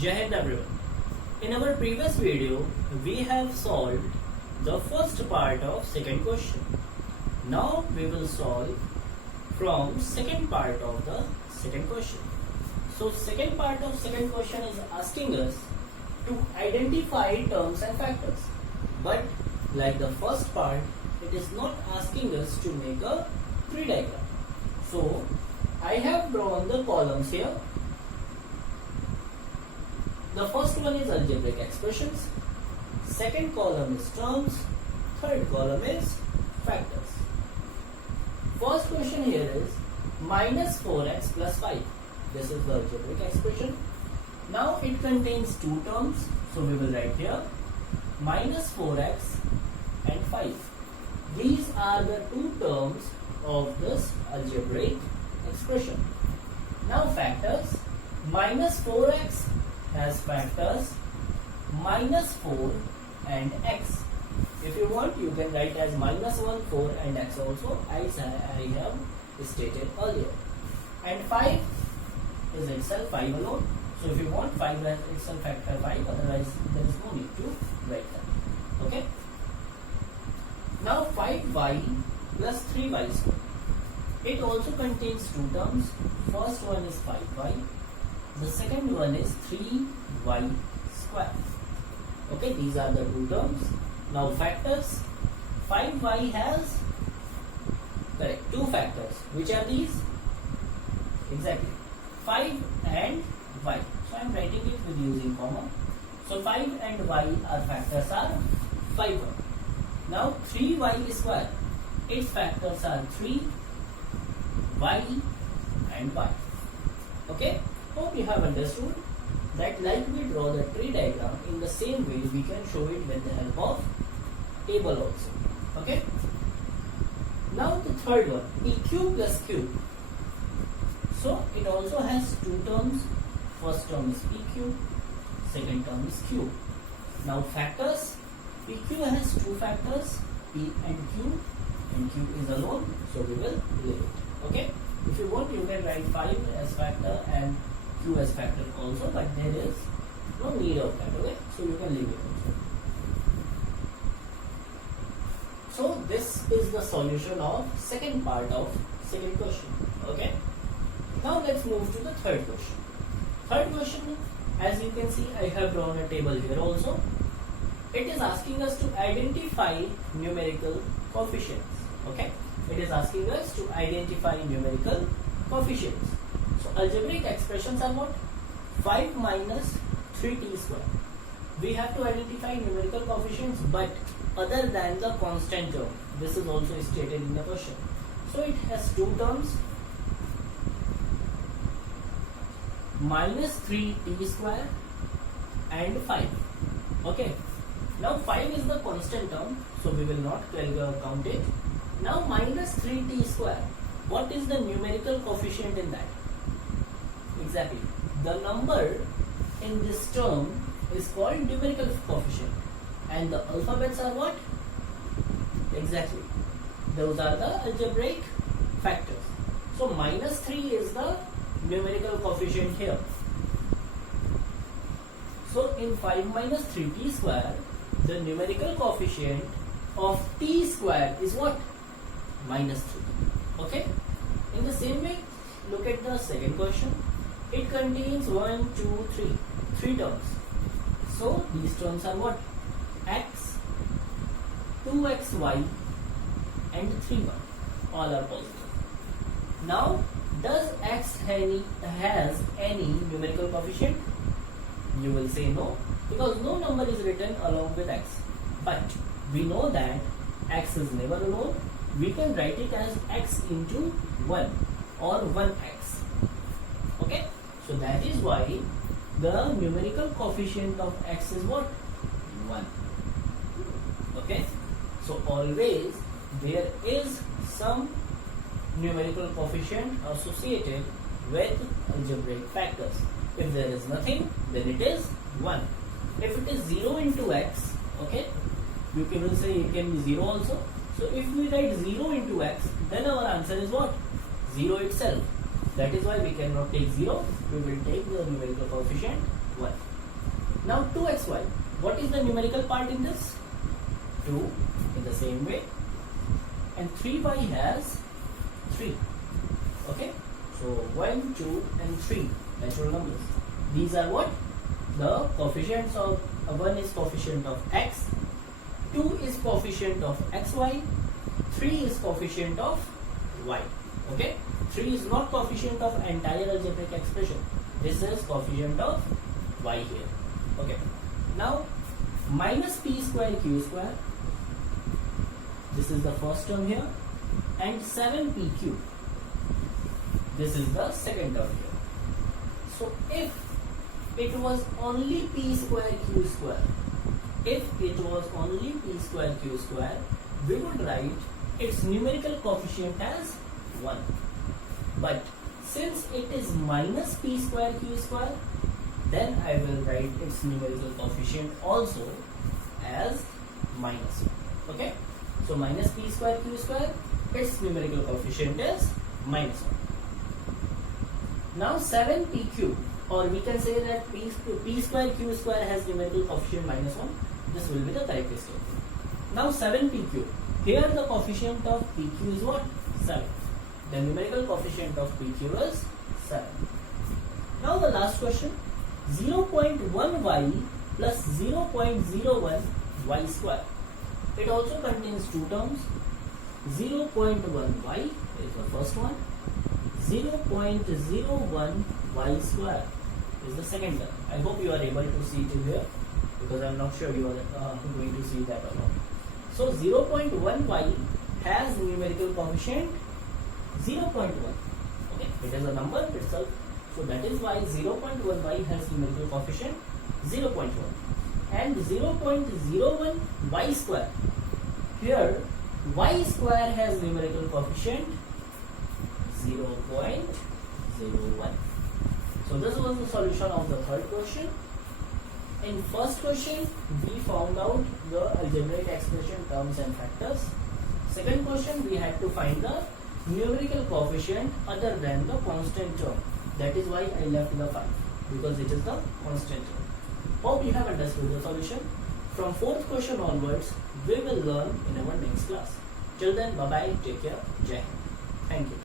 Jai Hind everyone. In our previous video, we have solved the first part of second question. Now we will solve from second part of the second question. So second part of second question is asking us to identify terms and factors. But like the first part, it is not asking us to make a tree diagram. So I have drawn the columns here. The first one is algebraic expressions, second column is terms, third column is factors. First question here is minus 4x plus 5. This is the algebraic expression. Now it contains two terms, so we will write here minus 4x and 5. These are the two terms of this algebraic expression. Now factors, minus 4x has factors minus 4 and x. If you want, you can write as minus 1, 4 and x also, as I have stated earlier. And 5 is itself 5 alone. So if you want, 5 has itself factor 5, otherwise there is no need to write that. Okay. Now 5y plus 3y square. It also contains two terms. First one is 5y. The second one is 3y square. Okay, these are the two terms. Now factors. 5y has two factors. Which are these? Exactly. 5 and y. So I am writing it with using comma. So 5 and y are factors are 5y. Now 3y square. Its factors are 3, y and y. Okay. Hope you have understood that like we draw the tree diagram, in the same way we can show it with the help of table also. Okay. Now the third one, PQ plus Q. So it also has two terms. First term is PQ, second term is Q. Now factors, PQ has two factors, P and Q is alone, so we will leave it. Okay. If you want, you can write 5 as factor and Q as factor also, but there is no need of that. Okay, so you can leave it also. So this is the solution of second part of second question. Okay. Now let's move to the third question. Third question, as you can see, I have drawn a table here also. It is asking us to identify numerical coefficients. Okay. It is asking us to identify numerical coefficients. So algebraic expressions are what? 5 minus 3t square. We have to identify numerical coefficients, but other than the constant term. This is also stated in the question. So it has two terms, minus 3t square and 5. Okay. Now 5 is the constant term, so we will not count it. Now minus 3t square. What is the numerical coefficient in that? Exactly. The number in this term is called numerical coefficient. And the alphabets are what? Exactly. Those are the algebraic factors. So minus 3 is the numerical coefficient here. So in 5 minus 3t square, the numerical coefficient of t square is what? Minus 3. Okay. In the same way, look at the second question. It contains 1, 2, 3. 3 terms. So these terms are what? X, 2xy and 3y. All are positive. Now, does x has any numerical coefficient? You will say no, because no number is written along with x. But we know that x is never alone. We can write it as x into 1 or 1x. Okay. So that is why the numerical coefficient of x is what? 1. Okay. So always there is some numerical coefficient associated with algebraic factors. If there is nothing, then it is 1. If it is 0 into x, okay, you can even say it can be 0 also. So if we write 0 into x, then our answer is what? 0 itself. That is why we cannot take 0. we will take the numerical coefficient 1. Now 2xy, what is the numerical part in this? 2 in the same way, and 3y has 3. Okay, so 1, 2 and 3 natural numbers. These are what? The coefficients of 1 is coefficient of x, 2 is coefficient of xy, 3 is coefficient of y. Okay, 3 is not coefficient of entire algebraic expression. This is coefficient of y here. Okay, now minus p square q square, this is the first term here, and 7pq, this is the second term here. So if it was only p square q square, if it was only p square q square, we would write its numerical coefficient as 1. But since it is minus p square q square, then I will write its numerical coefficient also as minus 1. Okay, so minus p square q square, its numerical coefficient is minus 1. Now 7pq, or we can say that p square q square has numerical coefficient minus 1. This will be the correct statement. Now 7pq, here the coefficient of pq is what? 7. The numerical coefficient of pq is 7. Now the last question, 0.1y plus 0.01 y square. It also contains two terms. 0.1y is the first one, 0.01 y square is the second term. I hope you are able to see it here, because I am not sure you are going to see that or not. So 0.1y has numerical coefficient 0.1. Okay, it is a number itself. So that is why 0.1y has numerical coefficient 0.1. And 0.01 y square, here y square has numerical coefficient 0.01. So this was the solution of the third question. In first question, we found out the algebraic expression terms and factors. Second question, we had to find the numerical coefficient other than the constant term. That is why I left the 5, because it is the constant term. Hope you have understood the solution. From fourth question onwards, we will learn in our next class. Till then, bye bye, take care, Jai Hind. Thank you.